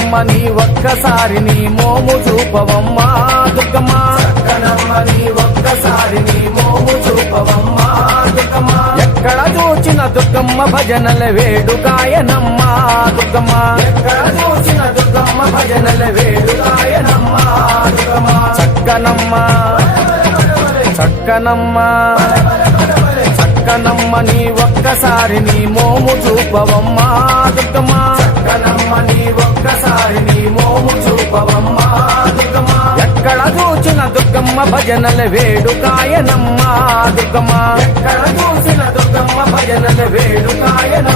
చక్కనమ్మ నీ ఒక్కసారి నీ మోము చూపవమ్మా దుర్గమ్మ. చక్కనమ్మ నీ ఒక్కసారి నీ మోము చూపవమ్మా దుర్గమ్మ. ఎక్కడ చూచిన దుర్గమ్మ భజనల వేడుకాయనమ్మ దుర్గమ్మ. ఎక్కడ చూచిన దుర్గమ్మ భజనల వేడుకాయనమ్మ దుర్గమ్మ. చక్కనమ్మ చక్కనమ్మ చక్కనమ్మ నీ ఒక్కసారి నీ మోము చూపవమ్మా దుర్గమ్మ. ఎక్కడ దుర్గమ్మ భజనల వేడుకాయనమ్మ దుర్గమ్మ. ఎక్కడ చూసిన దుర్గమ్మ భజనల వేడుకాయనమ్మ.